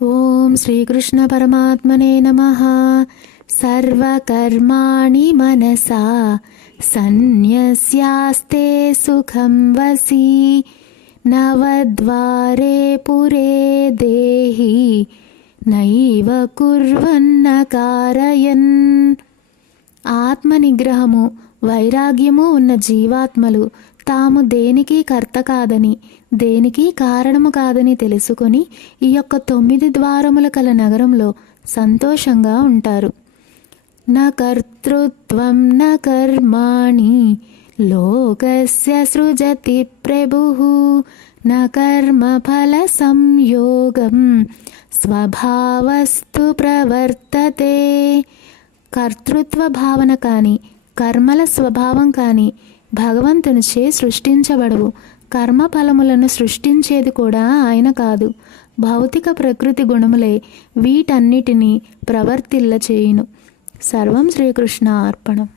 ఓం శ్రీకృష్ణ పరమాత్మనే నమః. సర్వకర్మాణి మనసా సన్యస్యాస్తే సుఖం వసి నవద్వారే పురే దేహి నైవ కుర్వన్న కారయన్. ఆత్మనిగ్రహము వైరాగ్యము ఉన్న జీవాత్మలు తాము దేనికి కర్త కాదని, దేనికి కారణము కాదని తెలుసుకొని ఈ యొక్క 9 ద్వారముల కల నగరంలో సంతోషంగా ఉంటారు. న కర్తృత్వం న కర్మాణి లోకస్య సృజతి ప్రభుః న కర్మఫల సంయోగం స్వభావస్తు ప్రవర్తతే. కర్తృత్వ భావన కానీ కర్మల స్వభావం కానీ భగవంతునిచే సృష్టించబడవు. కర్మ ఫలములను సృష్టించేది కూడా ఆయన కాదు. భౌతిక ప్రకృతి గుణములే వీటన్నిటినీ ప్రవర్తిల్ల చేయును. సర్వం శ్రీకృష్ణ అర్పణం.